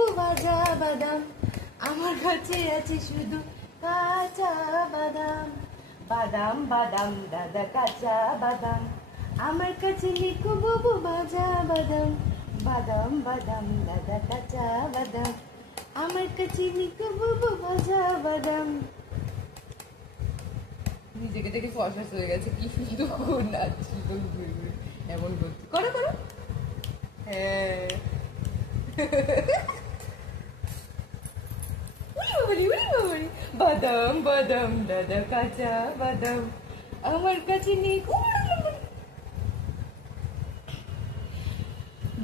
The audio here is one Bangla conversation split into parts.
বুবু ভাজা বাদাম, আমার কাছে আছে শুধু কাঁচা বাদাম। বাদাম বাদাম দাদা কাঁচা বাদাম, আমার কাছে নিকু বুবু ভাজা বাদাম। বাদাম বাদাম দাদা কাঁচা বাদাম, আমার কাছে নিকু বুবু ভাজা বাদাম। নিজেকে দেখে ফসফস হয়ে গেছে, কি সুন্দর নাচছি এমন করছি। করো করো, হ্যাঁ। বাদাম বাদাম দাদা কাঁচা বাদাম, আমার কাছে নেই।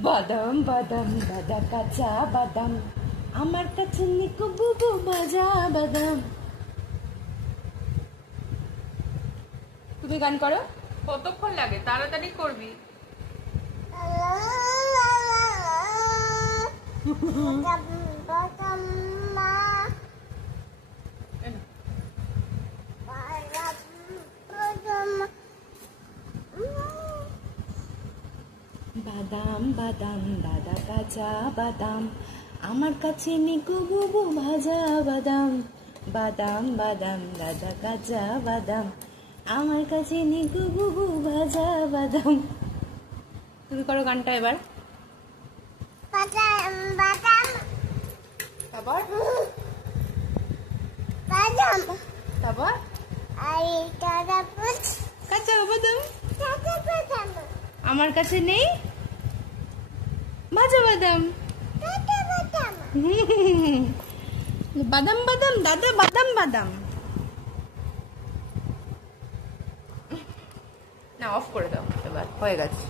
বাদাম বাদাম দাদা কাঁচা বাদাম, আমার কাছে নেই বুবু ভাজা বাদাম। তুমি গান করো। কতক্ষণ লাগে? তাড়াতাড়ি করবি। বাদাম বাদাম দাদা কাঁচা বাদাম, আমার কাছে নিকু বুবু ভাজা বাদাম। বাদাম বাদাম দাদা কাঁচা বাদাম, আমার কাছে নিকু বুবু ভাজা বাদাম। তুমি করো গানটা এবার। বাদাম বাদাম, তারপর বাদাম, তারপর আই দাদা পুত, কাঁচা বাদাম, দাদা বাদাম, আমার কাছে নেই ভাজা বাদাম। দাদা বাদাম। বাদাম বাদাম দাদা বাদাম বাদাম। না, অফ করে দাও এবার, হয়ে গেছে।